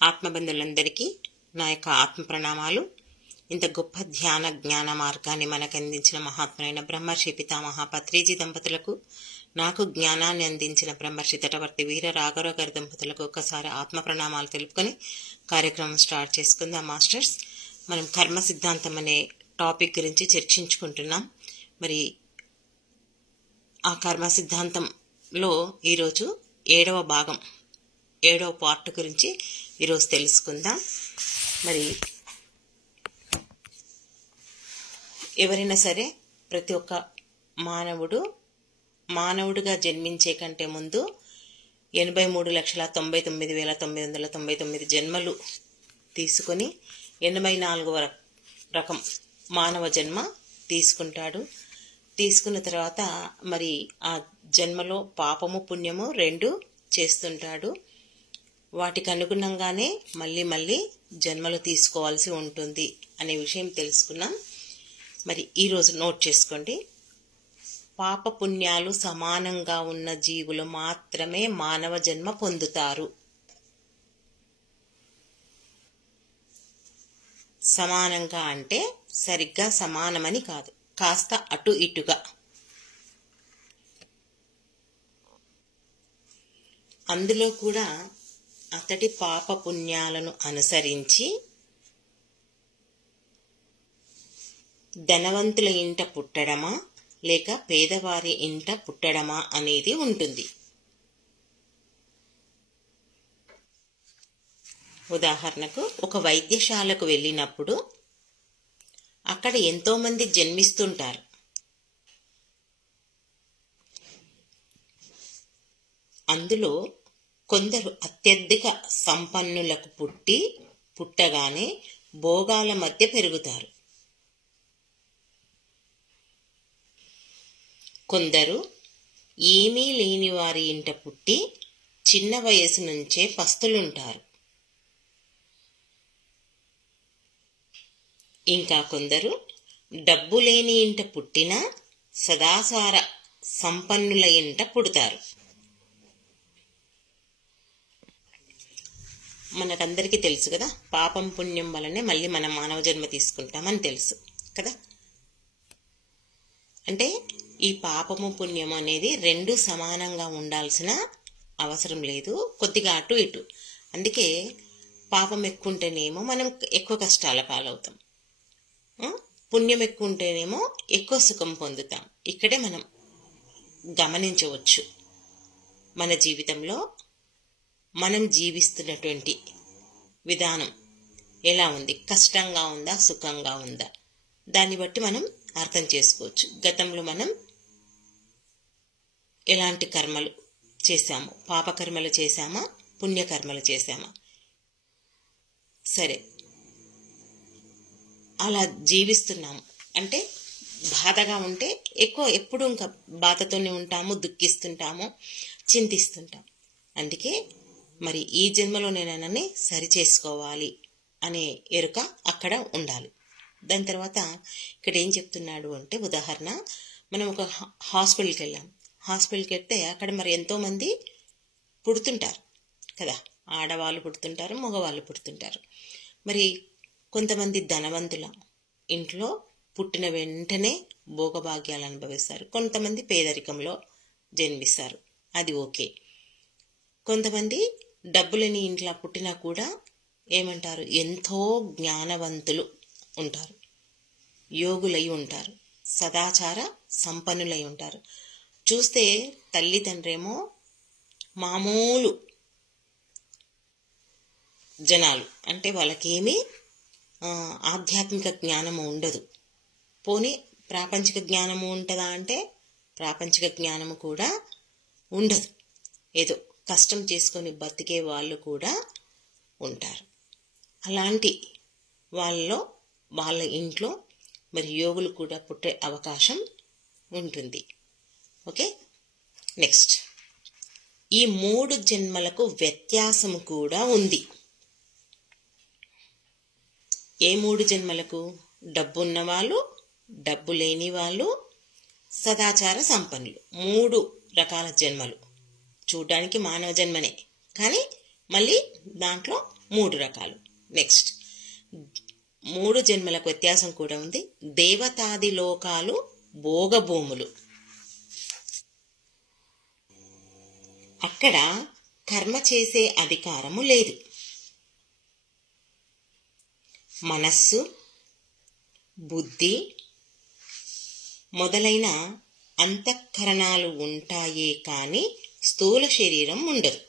ఆత్మబంధులందరికీ నా యొక్క ఆత్మ ప్రణామాలు. ఇంత గొప్ప ధ్యాన జ్ఞాన మార్గాన్ని మనకు అందించిన మహాత్ములైన బ్రహ్మర్షి పితామహ పత్రిజీ దంపతులకు, నాకు జ్ఞానాన్ని అందించిన బ్రహ్మర్షి తటవర్తి వీర రాఘవరావు గారి దంపతులకు ఒక్కసారి ఆత్మ ప్రణామాలు తెలుపుకొని కార్యక్రమం స్టార్ట్ చేసుకుందాం. మాస్టర్స్, మనం కర్మ సిద్ధాంతం అనే టాపిక్ గురించి చర్చించుకుంటున్నాం. మరి ఆ కర్మ సిద్ధాంతంలో ఈరోజు 7వ భాగం 7వ పార్ట్ గురించి ఈరోజు తెలుసుకుందాం. మరి ఎవరైనా సరే ప్రతి ఒక్క మానవుడుగా జన్మించే కంటే ముందు 83,99,999 జన్మలు తీసుకొని 84వ రకం మానవ జన్మ తీసుకుంటాడు. తీసుకున్న తర్వాత మరి ఆ జన్మలో పాపము పుణ్యము 2 చేస్తుంటాడు. వాటికి అనుగుణంగానే మళ్ళీ జన్మలు తీసుకోవాల్సి ఉంటుంది అనే విషయం తెలుసుకున్నాం. మరి ఈరోజు నోట్ చేసుకోండి. పాప పుణ్యాలు సమానంగా ఉన్న జీవులు మాత్రమే మానవ జన్మ పొందుతారు. సమానంగా అంటే సరిగ్గా సమానమని కాదు, కాస్త అటు ఇటుగా. అందులో కూడా అతడి పాప పుణ్యాలను అనుసరించి ధనవంతుల ఇంట పుట్టడమా లేక పేదవారి ఇంట పుట్టడమా అనేది ఉంటుంది. ఉదాహరణకు, ఒక వైద్యశాలకు వెళ్ళినప్పుడు అక్కడ ఎంతోమంది జన్మిస్తుంటారు. అందులో కొందరు అత్యధిక సంపన్నులకు పుట్టగానే భోగాల మధ్య పెరుగుతారు. కొందరు ఏమీ లేని వారి ఇంట పుట్టి చిన్న వయసు నుంచే పస్తులుంటారు. ఇంకా కొందరు డబ్బు లేని ఇంట పుట్టినా సదాచార సంపన్నుల ఇంట పుడతారు. మనకందరికీ తెలుసు కదా, పాపం పుణ్యం వలనే మళ్ళీ మనం మానవ జన్మ తీసుకుంటామని తెలుసు కదా. అంటే ఈ పాపము పుణ్యము అనేది 2 సమానంగా ఉండాల్సిన అవసరం లేదు, కొద్దిగా అటు ఇటు. అందుకే పాపం ఎక్కువ ఉంటేనేమో మనం ఎక్కువ కష్టాల పాలవుతాం, పుణ్యం ఎక్కువ ఉంటేనేమో ఎక్కువ సుఖం పొందుతాం. ఇక్కడే మనం గమనించవచ్చు మన జీవితంలో మనం జీవిస్తున్నటువంటి విధానం ఎలా ఉంది, కష్టంగా ఉందా సుఖంగా ఉందా, దాన్ని బట్టి మనం అర్థం చేసుకోవచ్చు. గతంలో మనం ఎలాంటి కర్మలు చేశాము, పాపకర్మలు చేశామా పుణ్యకర్మలు చేశామా. సరే, అలా జీవిస్తున్నాము అంటే బాధగా ఉంటే ఎప్పుడు ఇంకా బాధతోనే ఉంటాము, దుఃఖిస్తుంటాము, చింతిస్తుంటాం. అందుకే మరి ఈ జన్మలో నేనని సరి చేసుకోవాలి అనే ఎరుక అక్కడ ఉండాలి. దాని తర్వాత ఇక్కడ ఏం చెప్తున్నాడు అంటే, ఉదాహరణ, మనం ఒక హాస్పిటల్కి వెళ్ళాం. హాస్పిటల్కి వెళ్తే అక్కడ మరి ఎంతోమంది పుడుతుంటారు కదా, ఆడవాళ్ళు పుడుతుంటారు, మగవాళ్ళు పుడుతుంటారు. మరి కొంతమంది ధనవంతుల ఇంట్లో పుట్టిన వెంటనే భోగభాగ్యాలు అనుభవిస్తారు. కొంతమంది పేదరికంలో జన్మిస్తారు, అది ఓకే. కొంతమంది డబ్బులని ఇంట్లో పుట్టినా కూడా ఏమంటారు, ఎంతో జ్ఞానవంతులు ఉంటారు, యోగులై ఉంటారు, సదాచార సంపన్నులై ఉంటారు. చూస్తే తల్లి తండ్రేమో మామూలు జనాలు, అంటే వాళ్ళకేమీ ఆధ్యాత్మిక జ్ఞానము ఉండదు. పోనీ ప్రాపంచిక జ్ఞానము ఉంటుందా అంటే ప్రాపంచిక జ్ఞానము కూడా ఉండదు. ఏదో కష్టం చేసుకొని బతికే వాళ్ళు కూడా ఉంటారు. అలాంటి వాళ్ళ ఇంట్లో మరి యోగులు కూడా పుట్టే అవకాశం ఉంటుంది. ఓకే, నెక్స్ట్, ఈ 3 జన్మలకు వ్యత్యాసం కూడా ఉంది. ఏ 3 జన్మలకు? డబ్బు ఉన్నవాళ్ళు, డబ్బు లేని వాళ్ళు, సదాచార సంపన్నులు. 3 రకాల జన్మలు. చూడడానికి మానవ జన్మనే, కానీ మళ్ళీ దాంట్లో 3 రకాలు. నెక్స్ట్ 3 జన్మలకు వ్యత్యాసం కూడా ఉంది. దేవతాది లోకాలు, భోగభూములు. అక్కడ కర్మ చేసే అధికారము లేదు. మనస్సు, బుద్ధి మొదలైన అంతఃకరణాలు ఉంటాయే కానీ స్థూల శరీరం ఉండదు.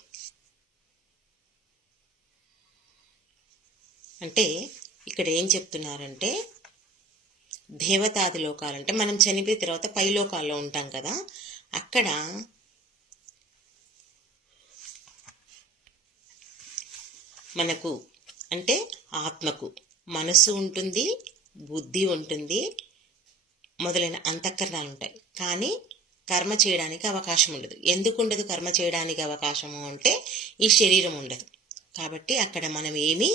అంటే ఇక్కడ ఏం చెప్తున్నారంటే, దేవతాది లోకాలంటే మనం చనిపోయిన తర్వాత పై లోకాల్లో ఉంటాం కదా, అక్కడ మనకు అంటే ఆత్మకు మనసు ఉంటుంది, బుద్ధి ఉంటుంది, మొదలైన అంతఃకరణాలు ఉంటాయి. కానీ కర్మ చేయడానికి అవకాశం ఉండదు. ఎందుకు ఉండదు కర్మ చేయడానికి అవకాశము అంటే, ఈ శరీరం ఉండదు కాబట్టి అక్కడ మనం ఏమీ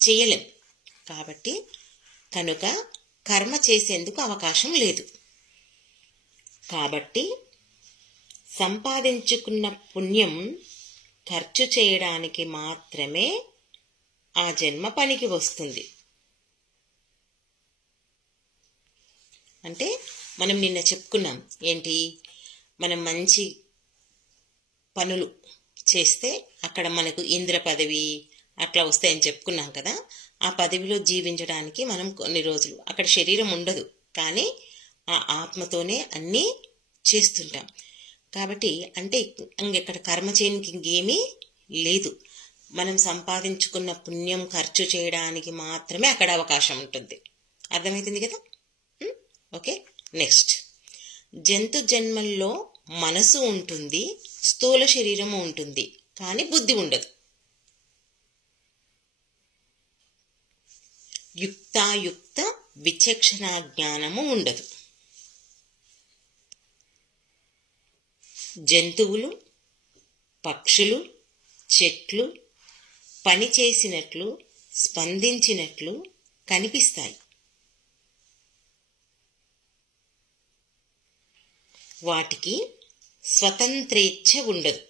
చేయలేం. కాబట్టి కనుక కర్మ చేసేందుకు అవకాశం లేదు. కాబట్టి సంపాదించుకున్న పుణ్యం ఖర్చు చేయడానికి మాత్రమే ఆ జన్మ పనికి వస్తుంది. అంటే మనం నిన్న చెప్పుకున్నాం ఏంటి, మనం మంచి పనులు చేస్తే అక్కడ మనకు ఇంద్ర పదవి అట్లా వస్తాయని చెప్పుకున్నాం కదా. ఆ పదవిలో జీవించడానికి మనం కొన్ని రోజులు అక్కడ శరీరం ఉండదు, కానీ ఆ ఆత్మతోనే అన్నీ చేస్తుంటాం. కాబట్టి అంటే ఇంకెక్కడ కర్మ చేయడానికి ఇంకేమీ లేదు. మనం సంపాదించుకున్న పుణ్యం ఖర్చు చేయడానికి మాత్రమే అక్కడ అవకాశం ఉంటుంది. అర్థమవుతుంది కదా. ఓకే, నెక్స్ట్ జంతు జన్మల్లో మనసు ఉంటుంది, స్థూల శరీరము ఉంటుంది, కానీ బుద్ధి ఉండదు. యుక్తాయుక్త విచక్షణ జ్ఞానము ఉండదు. జంతువులు, పక్షులు, చెట్లు పనిచేసినట్లు, స్పందించినట్లు కనిపిస్తాయి. వాటికి స్వతంత్రేచ్ఛ ఉండదు.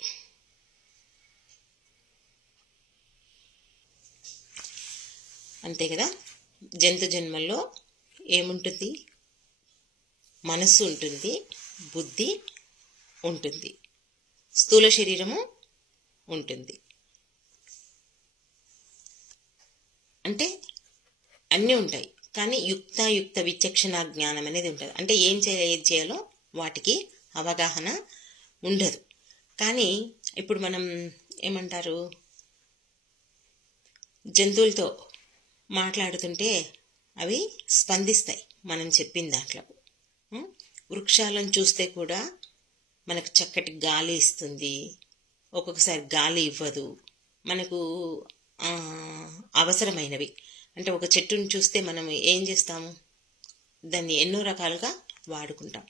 అంతే కదా. జంతు జన్మల్లో ఏముంటుంది, మనస్సు ఉంటుంది, బుద్ధి ఉంటుంది, స్థూల శరీరము ఉంటుంది. అంటే అన్నీ ఉంటాయి, కానీ యుక్తాయుక్త విచక్షణ జ్ఞానం అనేది ఉంటుంది. అంటే ఏం చేయాలో వాటికి అవగాహన ఉండదు. కానీ ఇప్పుడు మనం ఏమంటారు, జంతువులతో మాట్లాడుతుంటే అవి స్పందిస్తాయి మనం చెప్పిన దాంట్లో. వృక్షాలను చూస్తే కూడా మనకు చక్కటి గాలి ఇస్తుంది, ఒక్కొక్కసారి గాలి ఇవ్వదు. మనకు అవసరమైనవి అంటే ఒక చెట్టును చూస్తే మనం ఏం చేస్తాము, దాన్ని ఎన్నో రకాలుగా వాడుకుంటాం.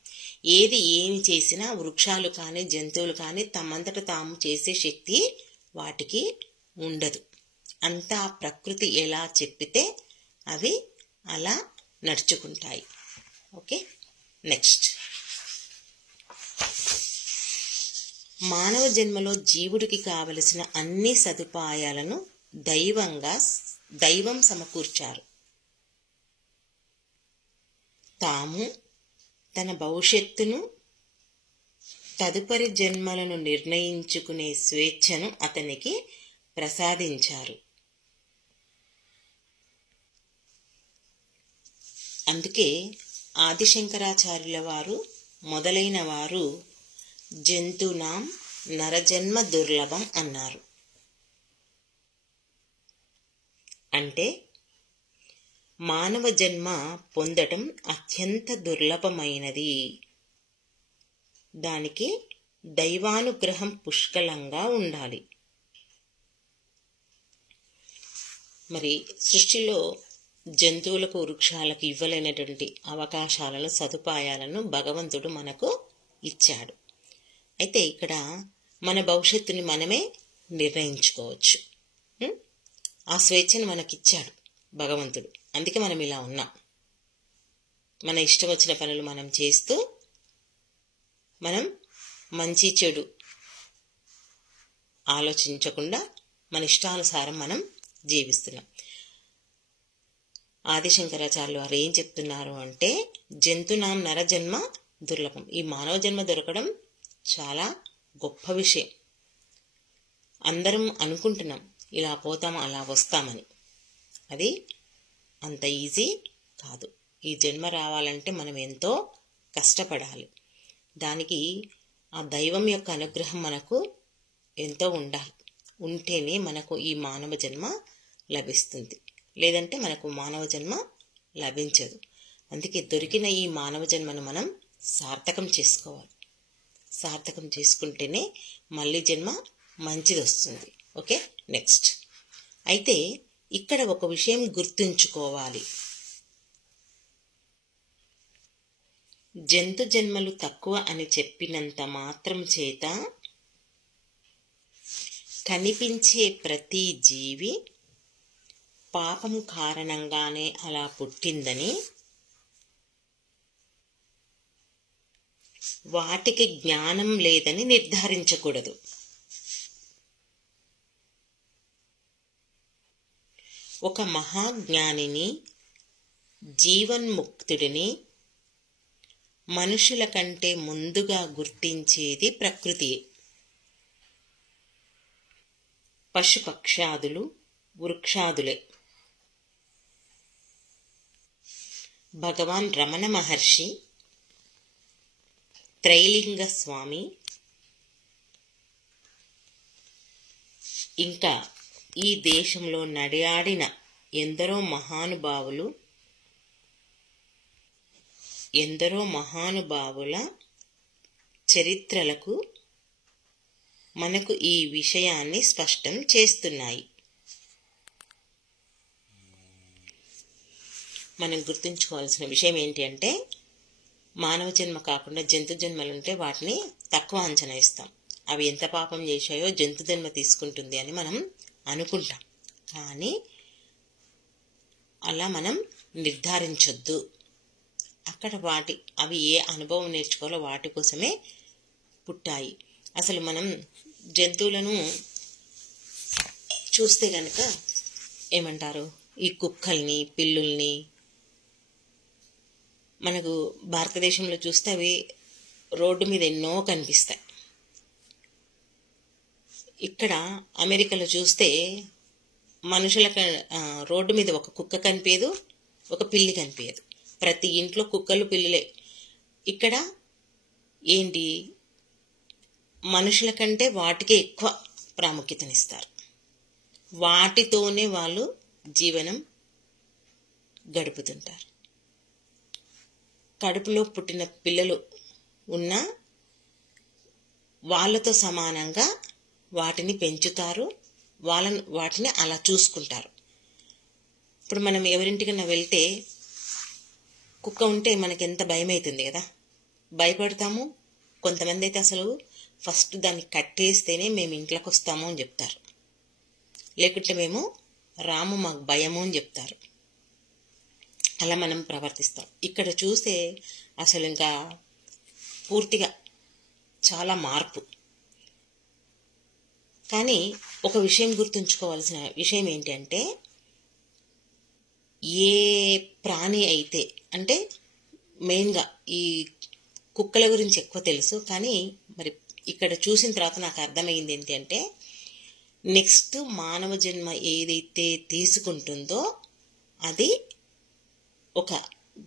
ఏమి చేసినా వృక్షాలు కానీ జంతువులు కానీ తమంతట తాము చేసే శక్తి వాటికి ఉండదు. అంతా ప్రకృతి ఎలా చెప్పితే అవి అలా నడుచుకుంటాయి. ఓకే, నెక్స్ట్ మానవ జన్మలో జీవుడికి కావలసిన అన్ని సదుపాయాలను దైవం సమకూర్చారు. తాము తన భవిష్యత్తును, తదుపరి జన్మలను నిర్ణయించుకునే స్వేచ్ఛను అతనికి ప్రసాదించారు. అందుకే ఆదిశంకరాచార్యుల వారు మొదలైన వారు జంతునాం నరజన్మ దుర్లభం అన్నారు. అంటే మానవ జన్మ పొందటం అత్యంత దుర్లభమైనది. దానికి దైవానుగ్రహం పుష్కలంగా ఉండాలి. మరి సృష్టిలో జంతువులకు, వృక్షాలకు ఇవ్వలేనటువంటి అవకాశాలను, సదుపాయాలను భగవంతుడు మనకు ఇచ్చాడు. అయితే ఇక్కడ మన భవిష్యత్తుని మనమే నిర్ణయించుకోవచ్చు. ఆ స్వేచ్ఛను మనకిచ్చాడు భగవంతుడు. అందుకే మనం ఇలా ఉన్నాం. మన ఇష్టం వచ్చిన పనులు మనం చేస్తూ, మనం మంచి చెడు ఆలోచించకుండా మన ఇష్టానుసారం మనం జీవిస్తున్నాం. ఆదిశంకరాచార్యులు వారు ఏం చెప్తున్నారు అంటే, జంతునాం నరజన్మ దుర్లభం. ఈ మానవ జన్మ దొరకడం చాలా గొప్ప విషయం. అందరం అనుకుంటున్నాం ఇలా పోతాం అలా వస్తామని. అది అంత ఈజీ కాదు. ఈ జన్మ రావాలంటే మనం ఎంతో కష్టపడాలి. దానికి ఆ దైవం యొక్క అనుగ్రహం మనకు ఎంతో ఉండాలి. ఉంటేనే మనకు ఈ మానవ జన్మ లభిస్తుంది. లేదంటే మనకు మానవ జన్మ లభించదు. అందుకే దొరికిన ఈ మానవ జన్మను మనం సార్థకం చేసుకోవాలి. సార్థకం చేసుకుంటేనే మళ్ళీ జన్మ మంచిది వస్తుంది. Okay, next. అయితే ఇక్కడ ఒక విషయం గుర్తుంచుకోవాలి. జంతు జన్మలు తక్కువ అని చెప్పినంత మాత్రం చేత కనిపించే ప్రతి జీవి పాపం కారణంగానే అలా పుట్టిందని, వాటికి జ్ఞానం లేదని నిర్ధారించకూడదు. ఒక మహాజ్ఞానిని, జీవన్ముక్తుడిని మనుషుల కంటే ముందుగా గుర్తించేది ప్రకృతి. పశుపక్షాదులు, వృక్షాదులే. భగవాన్ రమణ మహర్షి, త్రైలింగ స్వామి, ఇంకా ఈ దేశంలో నడియాడిన ఎందరో మహానుభావుల చరిత్రలకు మనకు ఈ విషయాన్ని స్పష్టం చేస్తున్నాయి. మనం గుర్తుంచుకోవాల్సిన విషయం ఏంటి అంటే, మానవ జన్మ కాకుండా జంతు జన్మలుంటే వాటిని తక్కువ అంచనా ఇస్తాం. అవి ఎంత పాపం చేశాయో జంతు జన్మ తీసుకుంటుంది అని మనం అనుకుంటాం. కానీ అలా మనం నిర్ధారించొద్దు. అక్కడ అవి ఏ అనుభవం నేర్చుకోవాలో వాటి కోసమే పుట్టాయి. అసలు మనం జంతువులను చూస్తే కనుక ఏమంటారు, ఈ కుక్కల్ని, పిల్లుల్ని మనకు భారతదేశంలో చూస్తే అవి రోడ్డు మీద ఎన్నో కనిపిస్తాయి. ఇక్కడ అమెరికాలో చూస్తే మనుషులకు రోడ్డు మీద ఒక కుక్క కనిపించదు, ఒక పిల్లి కనిపించదు. ప్రతి ఇంట్లో కుక్కలు, పిల్లులే. ఇక్కడ ఏంటి, మనుషుల కంటే వాటికే ఎక్కువ ప్రాముఖ్యతనిస్తారు. వాటితోనే వాళ్ళు జీవనం గడుపుతుంటారు. కడుపులో పుట్టిన పిల్లలు ఉన్న వాళ్ళతో సమానంగా వాటిని పెంచుతారు, వాటిని అలా చూసుకుంటారు. ఇప్పుడు మనం ఎవరింటికన్నా వెళ్తే కుక్క ఉంటే మనకి ఎంత భయం అవుతుంది కదా, భయపడతాము. కొంతమంది అయితే అసలు ఫస్ట్ దాన్ని కట్టేస్తేనే మేము ఇంట్లోకి వస్తాము అని చెప్తారు, లేకుంటే మేము రాము, మాకు భయము అని చెప్తారు. అలా మనం ప్రవర్తిస్తాం. ఇక్కడ చూస్తే అసలు ఇంకా పూర్తిగా చాలా మార్పు. కానీ ఒక విషయం గుర్తుంచుకోవాల్సిన విషయం ఏంటి అంటే, ఏ ప్రాణి అయితే, అంటే మెయిన్గా ఈ కుక్కల గురించి ఎక్కువ తెలుసు, కానీ మరి ఇక్కడ చూసిన తర్వాత నాకు అర్థమైంది ఏంటి అంటే, నెక్స్ట్ మానవ జన్మ ఏదైతే తీసుకుంటుందో అది ఒక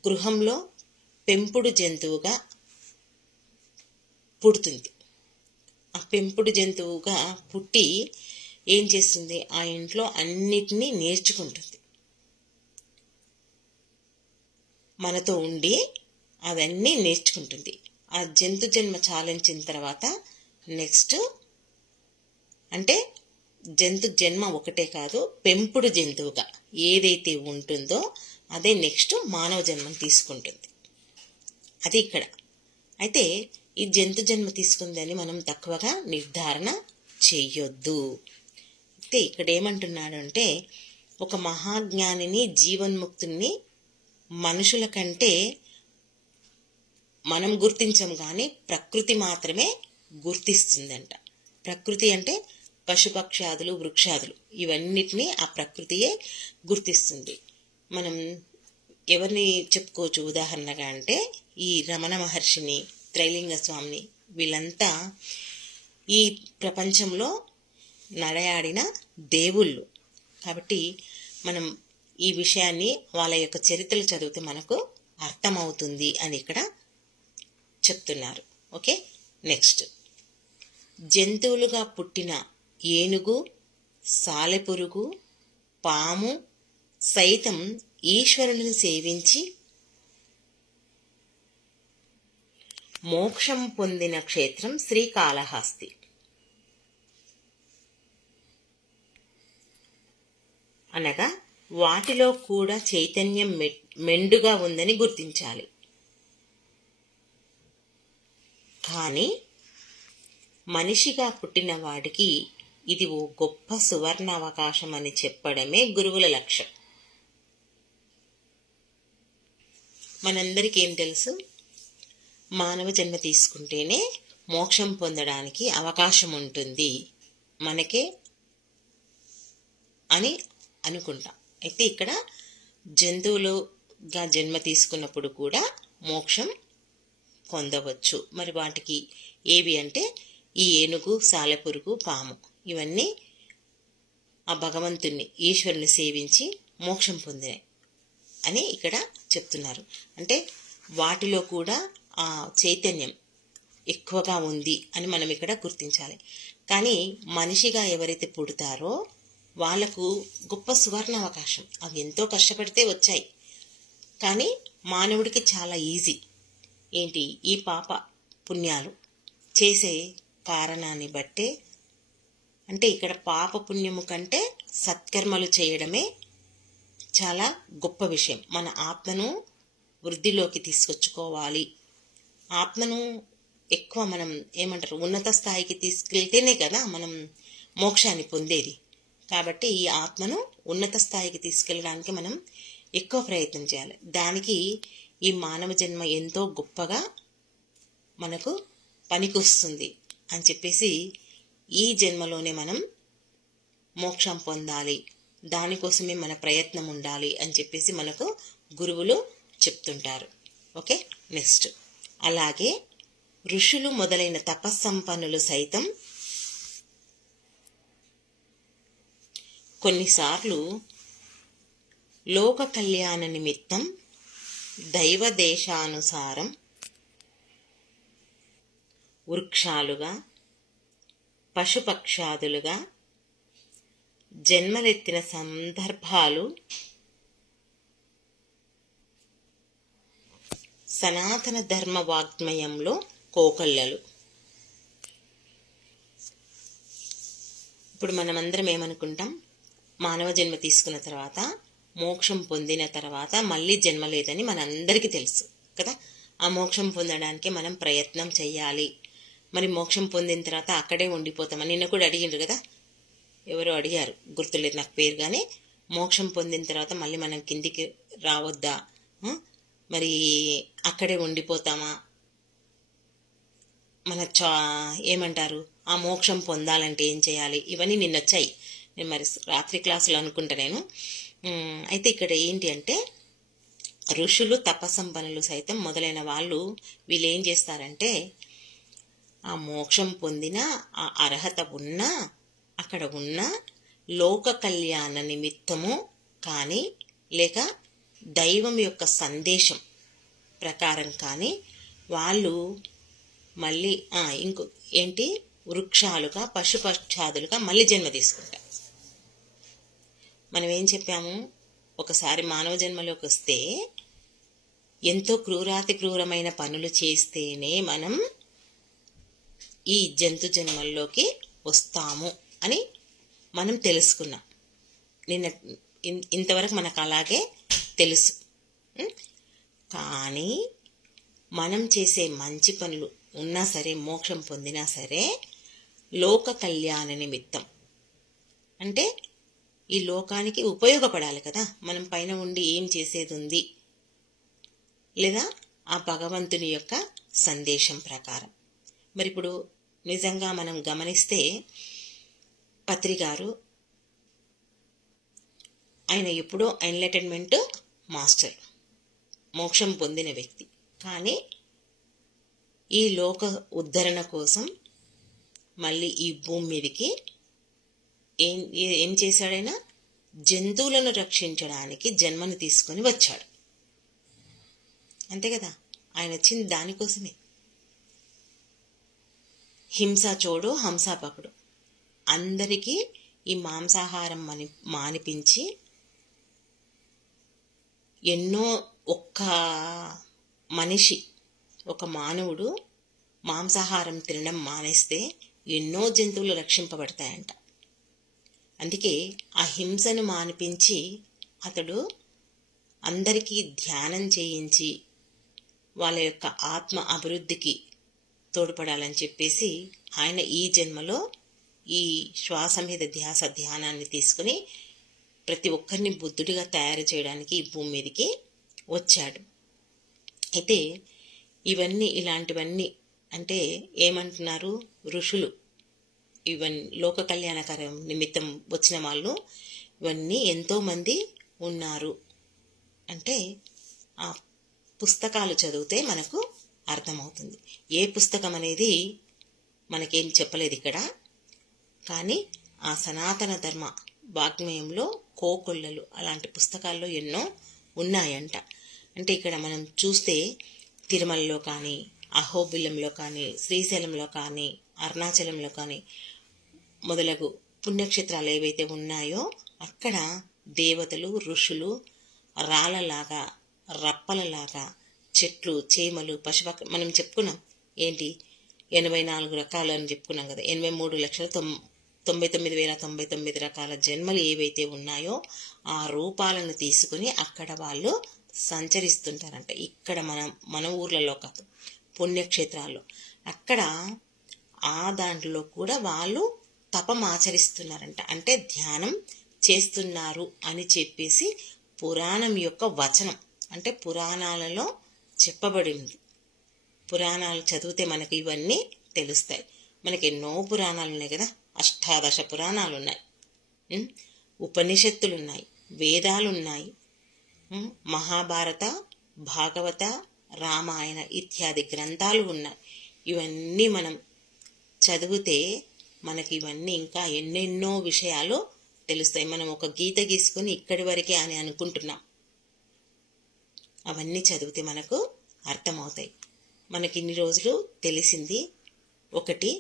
గృహంలో పెంపుడు జంతువుగా పుడుతుంది. ఆ పెంపుడు జంతువుగా పుట్టి ఏం చేస్తుంది, ఆ ఇంట్లో అన్నిటినీ నేర్చుకుంటుంది. మనతో ఉండి అవన్నీ నేర్చుకుంటుంది. ఆ జంతు జన్మ చాలించిన తర్వాత నెక్స్ట్ అంటే జంతు జన్మ ఒకటే కాదు, పెంపుడు జంతువుగా ఏదైతే ఉంటుందో అదే నెక్స్ట్ మానవ జన్మను తీసుకుంటుంది. అది ఇక్కడ. అయితే ఈ జంతు జన్మ తీసుకుందని మనం తక్కువగా నిర్ధారణ చెయ్యొద్దు. అయితే ఇక్కడ ఏమంటున్నాడు అంటే, ఒక మహాజ్ఞానిని, జీవన్ముక్తుని మనుషుల కంటే మనం గుర్తించం, కానీ ప్రకృతి మాత్రమే గుర్తిస్తుందంట. ప్రకృతి అంటే పశుపక్షాదులు, వృక్షాదులు ఇవన్నిటినీ ఆ ప్రకృతియే గుర్తిస్తుంది. మనం ఎవరిని చెప్పుకోవచ్చు ఉదాహరణగా అంటే ఈ రమణ మహర్షిని, త్రైలింగ స్వామిని, వీళ్ళంతా ఈ ప్రపంచంలో నడయాడిన దేవుళ్ళు. కాబట్టి మనం ఈ విషయాన్ని వాళ్ళ యొక్క చరిత్రలు చదివితే మనకు అర్థమవుతుంది అని ఇక్కడ చెప్తున్నారు. ఓకే, నెక్స్ట్, జంతువులుగా పుట్టిన ఏనుగు, సాలెపురుగు, పాము సైతం ఈశ్వరుని సేవించి మోక్షం పొందిన క్షేత్రం శ్రీకాళహస్తి. అనగా వాటిలో కూడా చైతన్యం మెండుగా ఉందని గుర్తించాలి. కానీ మనిషిగా పుట్టిన వాడికి ఇది ఓ గొప్ప సువర్ణ అవకాశం అని చెప్పడమే గురువుల లక్ష్యం. మనందరికీ ఏం తెలుసు? మానవ జన్మ తీసుకుంటేనే మోక్షం పొందడానికి అవకాశం ఉంటుంది మనకే అని అనుకుంటాం. అయితే ఇక్కడ జంతువులుగా జన్మ తీసుకున్నప్పుడు కూడా మోక్షం పొందవచ్చు. మరి వాటికి ఏవి అంటే ఈ ఏనుగు, సాలెపురుగు, పాము ఇవన్నీ ఆ భగవంతుణ్ణి, ఈశ్వరుని సేవించి మోక్షం పొందినాయి అని ఇక్కడ చెప్తున్నారు. అంటే వాటిలో కూడా ఆ చైతన్యం ఎక్కువగా ఉంది అని మనం ఇక్కడ గుర్తించాలి. కానీ మనిషిగా ఎవరైతే పుడతారో వాళ్లకు గొప్ప సువర్ణ అవకాశం. అవి ఎంతో కష్టపడితే వచ్చాయి. కానీ మానవుడికి చాలా ఈజీ. ఏంటి? ఈ పాప పుణ్యాలు చేసే కారణాన్ని బట్టే, అంటే ఇక్కడ పాప పుణ్యము కంటే సత్కర్మలు చేయడమే చాలా గొప్ప విషయం. మన ఆత్మను వృద్ధిలోకి తీసుకొచ్చుకోవాలి. ఆత్మను ఎక్కువ మనం ఏమంటారు, ఉన్నత స్థాయికి తీసుకెళ్తేనే కదా మనం మోక్షాన్ని పొందేది. కాబట్టి ఈ ఆత్మను ఉన్నత స్థాయికి తీసుకెళ్ళడానికి మనం ఎక్కువ ప్రయత్నం చేయాలి. దానికి ఈ మానవ జన్మ ఎంతో గొప్పగా మనకు పనికొస్తుంది అని చెప్పేసి ఈ జన్మలోనే మనం మోక్షం పొందాలి, దానికోసమే మన ప్రయత్నం ఉండాలి అని చెప్పేసి మనకు గురువులు చెప్తుంటారు. ఓకే, నెక్స్ట్, అలాగే ఋషులు మొదలైన తపస్సంపన్నులు సైతం కొన్నిసార్లు లోక కళ్యాణ నిమిత్తం దైవదేశానుసారం వృక్షాలుగా, పశుపక్షాదులుగా జన్మలెత్తిన సందర్భాలు సనాతన ధర్మ వాగ్మయంలో కోకొల్లలు. ఇప్పుడు మనమందరం ఏమనుకుంటాం? మానవ జన్మ తీసుకున్న తర్వాత, మోక్షం పొందిన తర్వాత మళ్ళీ జన్మ లేదని మనందరికీ తెలుసు కదా. ఆ మోక్షం పొందడానికి మనం ప్రయత్నం చెయ్యాలి. మరి మోక్షం పొందిన తర్వాత అక్కడే ఉండిపోతామని నిన్న కూడా అడిగిండ్రు కదా, ఎవరో అడిగారు, గుర్తులేదు నాకు పేరు. కానీ మోక్షం పొందిన తర్వాత మళ్ళీ మనం కిందికి రావద్దా, మరి అక్కడే ఉండిపోతామా, మన ఏమంటారు, ఆ మోక్షం పొందాలంటే ఏం చేయాలి, ఇవన్నీ నిన్నొచ్చాయి. నేను మరి రాత్రి క్లాసులు అనుకుంటా నేను. అయితే ఇక్కడ ఏంటి అంటే, ఋషులు, తపస్సంపన్నులు సైతం మొదలైన వాళ్ళు వీళ్ళు ఏం చేస్తారంటే, ఆ మోక్షం పొందిన ఆ అర్హత ఉన్నా, అక్కడ ఉన్న లోక కళ్యాణ నిమిత్తము కానీ, లేక దైవం యొక్క సందేశం ప్రకారం కానీ వాళ్ళు మళ్ళీ ఇంకో ఏంటి, వృక్షాలుగా, పశుపక్షాదులుగా మళ్ళీ జన్మ తీసుకుంటారు. మనం ఏం చెప్పాము? ఒకసారి మానవ జన్మలోకి వస్తే ఎంతో క్రూరాతి క్రూరమైన పనులు చేస్తేనే మనం ఈ జంతు జన్మల్లోకి వస్తాము అని మనం తెలుసుకున్నాం. ఇంతవరకు మనకు అలాగే తెలుసు. కానీ మనం చేసే మంచి పనులు ఉన్నా సరే, మోక్షం పొందినా సరే, లోక కళ్యాణ నిమిత్తం, అంటే ఈ లోకానికి ఉపయోగపడాలి కదా. మనం పైన ఉండి ఏం చేసేది ఉంది, లేదా ఆ భగవంతుని యొక్క సందేశం ప్రకారం. మరి ఇప్పుడు నిజంగా మనం గమనిస్తే పత్రి గారు ఆయన ఎప్పుడో ఎన్లైటన్మెంట్ మాస్టర్, మోక్షం పొందిన వ్యక్తి. కానీ ఈ లోక ఉద్ధరణ కోసం మళ్ళీ ఈ భూమి మీదకి ఏం చేశాడైనా, జంతువులను రక్షించడానికి జన్మను తీసుకొని వచ్చాడు. అంతే కదా, ఆయన వచ్చింది దానికోసమే. హింస చోడు హంసాపకుడు, అందరికీ ఈ మాంసాహారం మానిపించి ఎన్నో ఒక మానవుడు మాంసాహారం తినడం మానేస్తే ఎన్నో జంతువులు రక్షింపబడతాయంట. అందుకే ఆ హింసను మానిపించి అతడు అందరికీ ధ్యానం చేయించి వాళ్ళ యొక్క ఆత్మ అభివృద్ధికి తోడ్పడాలని చెప్పేసి ఆయన ఈ జన్మలో ఈ శ్వాస మీద ధ్యానాన్ని తీసుకుని ప్రతి ఒక్కరిని బుద్ధుడిగా తయారు చేయడానికి ఈ భూమి మీదకి వచ్చాడు. అయితే ఇలాంటివన్నీ అంటే ఏమంటున్నారు ఋషులు, లోక కళ్యాణకరం నిమిత్తం వచ్చిన వాళ్ళు ఇవన్నీ ఎంతోమంది ఉన్నారు అంటే ఆ పుస్తకాలు చదివితే మనకు అర్థమవుతుంది. ఏ పుస్తకం అనేది మనకేం చెప్పలేదు ఇక్కడ, కానీ ఆ సనాతన ధర్మ వాగ్మయంలో కోకొల్లలు అలాంటి పుస్తకాల్లో ఎన్నో ఉన్నాయంట. అంటే ఇక్కడ మనం చూస్తే తిరుమలలో కానీ, అహోబిలంలో కానీ, శ్రీశైలంలో కానీ, అరుణాచలంలో కానీ మొదలగు పుణ్యక్షేత్రాలు ఏవైతే ఉన్నాయో అక్కడ దేవతలు, ఋషులు రాళ్ళలాగా, రప్పలలాగా, చెట్లు, చేమలు, మనం చెప్పుకున్నాం ఏంటి 84 రకాలు అని చెప్పుకున్నాం కదా. 83,99,099 రకాల జన్మలు ఏవైతే ఉన్నాయో ఆ రూపాలను తీసుకుని అక్కడ వాళ్ళు సంచరిస్తుంటారంట. ఇక్కడ మన ఊర్లలో కాదు, పుణ్యక్షేత్రాల్లో అక్కడ ఆ దాంట్లో కూడా వాళ్ళు తపం ఆచరిస్తున్నారంట. అంటే ధ్యానం చేస్తున్నారు అని చెప్పేసి పురాణం యొక్క వచనం, అంటే పురాణాలలో చెప్పబడింది. పురాణాలు చదివితే మనకి ఇవన్నీ తెలుస్తాయి. మనకి ఎన్నో పురాణాలు ఉన్నాయి కదా, 18 పురాణాలు ఉన్నాయి, ఉపనిషత్తులు ఉన్నాయి, వేదాలు ఉన్నాయి, మహాభారత, భాగవత, రామాయణ ఇత్యాది గ్రంథాలు ఉన్నాయి. ఇవన్నీ మనం చదివితే మనకి ఇవన్నీ ఇంకా ఎన్నెన్నో విషయాలు తెలుస్తాయి. మనం ఒక గీత గీసుకొని ఇక్కడి వరకే అని అనుకుంటున్నాం, అవన్నీ చదివితే మనకు అర్థమవుతాయి. మనకి ఇన్ని రోజులు తెలిసింది ఒకటి,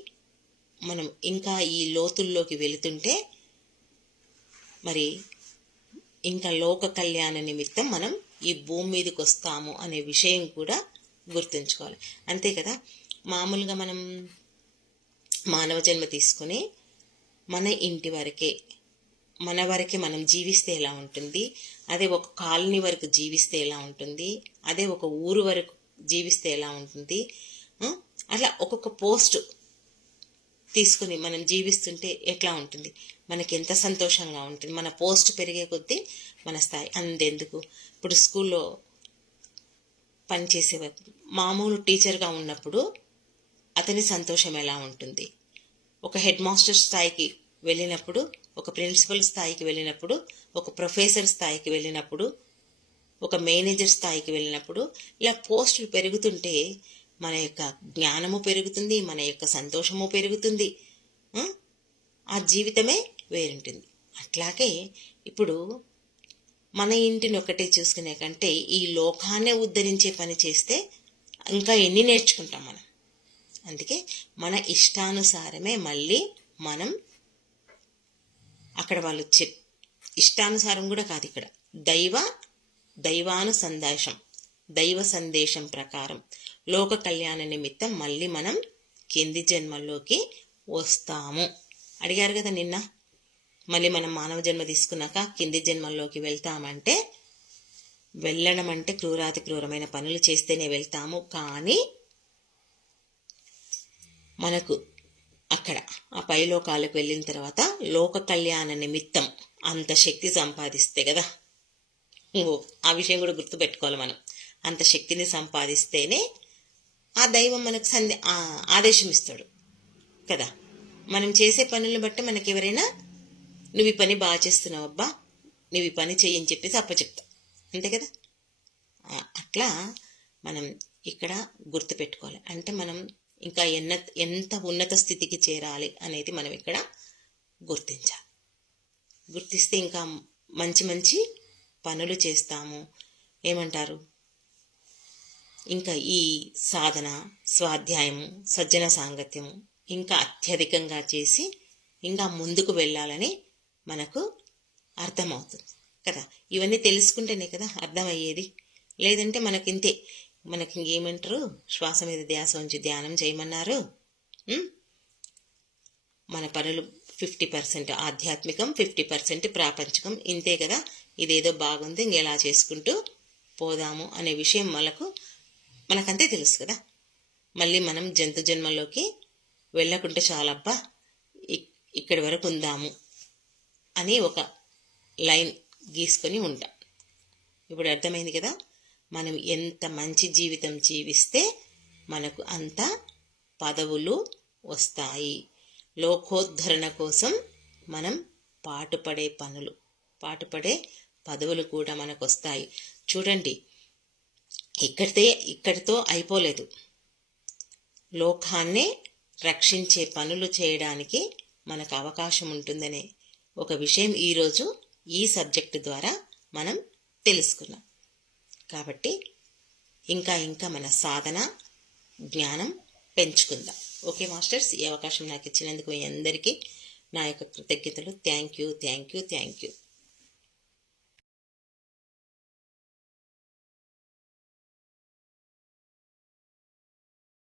మనం ఇంకా ఈ లోతుల్లోకి వెళుతుంటే మరి ఇంకా లోక కళ్యాణ నిమిత్తం మనం ఈ భూమి మీదకి వస్తాము అనే విషయం కూడా గుర్తుంచుకోవాలి. అంతే కదా, మామూలుగా మనం మానవ జన్మ తీసుకుని మన ఇంటి వరకే, మన వరకే మనం జీవిస్తే ఎలా ఉంటుంది, అదే ఒక కాలనీ వరకు జీవిస్తే ఎలా ఉంటుంది, అదే ఒక ఊరు వరకు జీవిస్తే ఎలా ఉంటుంది, అట్లా ఒక్కొక్క పోస్ట్ తీసుకుని మనం జీవిస్తుంటే ఎట్లా ఉంటుంది, మనకి ఎంత సంతోషంగా ఉంటుంది. మన పోస్ట్ పెరిగే కొద్దీ మన స్థాయి. అంతెందుకు, ఇప్పుడు స్కూల్లో పనిచేసేవారు మామూలు టీచర్గా ఉన్నప్పుడు అతని సంతోషం ఎలా ఉంటుంది, ఒక హెడ్ మాస్టర్ స్థాయికి వెళ్ళినప్పుడు, ఒక ప్రిన్సిపల్ స్థాయికి వెళ్ళినప్పుడు, ఒక ప్రొఫెసర్ స్థాయికి వెళ్ళినప్పుడు, ఒక మేనేజర్ స్థాయికి వెళ్ళినప్పుడు, ఇలా పోస్టులు పెరుగుతుంటే మన యొక్క జ్ఞానము పెరుగుతుంది, మన యొక్క సంతోషము పెరుగుతుంది, ఆ జీవితమే వేరుంటుంది. అట్లాగే ఇప్పుడు మన ఇంటిని ఒకటే చూసుకునే కంటే ఈ లోకాన్నే ఉద్ధరించే పని చేస్తే ఇంకా ఎన్ని నేర్చుకుంటాం మనం. అందుకే మన ఇష్టానుసారమే మళ్ళీ మనం అక్కడ వాళ్ళు ఇష్టానుసారం కూడా కాదు, ఇక్కడ దైవ సందేశం ప్రకారం లోక కళ్యాణ నిమిత్తం మళ్ళీ మనం కింది జన్మల్లోకి వస్తాము. అడిగారు కదా నిన్న, మళ్ళీ మనం మానవ జన్మ తీసుకున్నాక కింది జన్మల్లోకి వెళ్తామంటే, వెళ్ళడం అంటే క్రూరాతి క్రూరమైన పనులు చేస్తేనే వెళ్తాము. కానీ మనకు అక్కడ ఆ పైలోకాలకు వెళ్ళిన తర్వాత లోక కళ్యాణ నిమిత్తం అంత శక్తి సంపాదిస్తే కదా, ఆ విషయం కూడా గుర్తుపెట్టుకోవాలి మనం. అంత శక్తిని సంపాదిస్తేనే ఆ దైవం మనకు ఆదేశం ఇస్తాడు కదా. మనం చేసే పనులను బట్టి మనకి ఎవరైనా నువ్వు ఈ పని బాగా చేస్తున్నావు అబ్బా, నువ్వు ఈ పని చెయ్యని చెప్పేసి అప్పచెప్తా, అంతే కదా. అట్లా మనం ఇక్కడ గుర్తుపెట్టుకోవాలి. అంటే మనం ఇంకా ఎంత ఉన్నత స్థితికి చేరాలి అనేది మనం ఇక్కడ గుర్తించాలి. గుర్తిస్తే ఇంకా మంచి మంచి పనులు చేస్తాము. ఏమంటారు, ఇంకా ఈ సాధన, స్వాధ్యాయము, సజ్జన సాంగత్యము ఇంకా అత్యధికంగా చేసి ఇంకా ముందుకు వెళ్ళాలని మనకు అర్థమవుతుంది కదా. ఇవన్నీ తెలుసుకుంటేనే కదా అర్థమయ్యేది. లేదంటే మనకింతే, మనకి ఇంకేమంటారు, శ్వాస మీద ధ్యాస ఉంచి ధ్యానం చేయమన్నారు. మన పనులు 50% ఆధ్యాత్మికం, 50% ప్రాపంచికం, ఇంతే కదా. ఇదేదో బాగుంది, ఇంకెలా చేసుకుంటూ పోదాము అనే విషయం మనకంతే తెలుసు కదా. మళ్ళీ మనం జంతు జన్మలోకి వెళ్ళకుంటే చాలబ్బా, ఇక్కడి వరకు ఉందాము అని ఒక లైన్ గీసుకొని ఉంటాం. ఇప్పుడు అర్థమైంది కదా. మనం ఎంత మంచి జీవితం జీవిస్తే మనకు అంత పదవులు వస్తాయి. లోకోద్ధరణ కోసం మనం పాటుపడే పదవులు కూడా మనకు వస్తాయి. చూడండి, ఇక్కడితో అయిపోలేదు. లోకాన్నే రక్షించే పనులు చేయడానికి మనకు అవకాశం ఉంటుందనే ఒక విషయం ఈరోజు ఈ సబ్జెక్టు ద్వారా మనం తెలుసుకున్నాం. కాబట్టి ఇంకా మన సాధన, జ్ఞానం పెంచుకుందాం. ఓకే మాస్టర్స్, ఈ అవకాశం నాకు ఇచ్చినందుకు మీ అందరికీ నా యొక్క కృతజ్ఞతలు. Thank you.